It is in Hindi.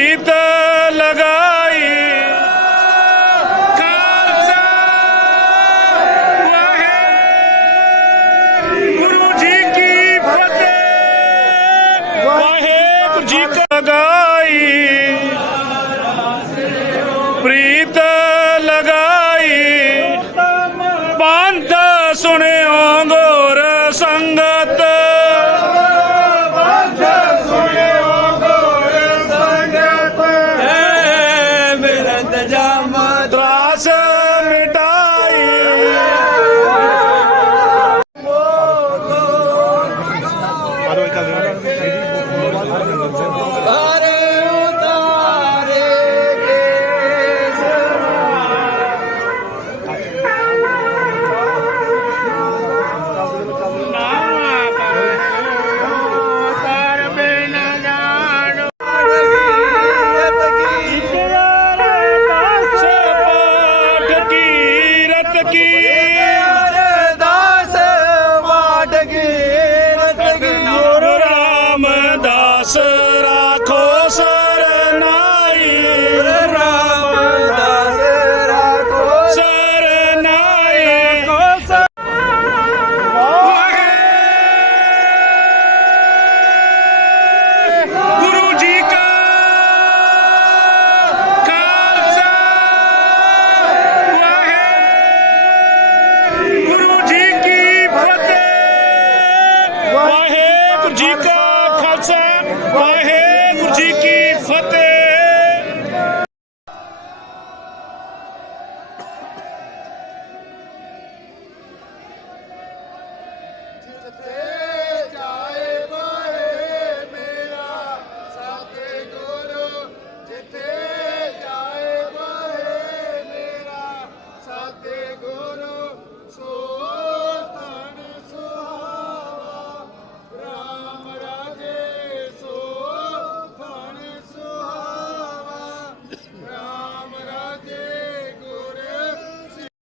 Anitta! Awesome. वाहेगुरु की फतेह Yeah.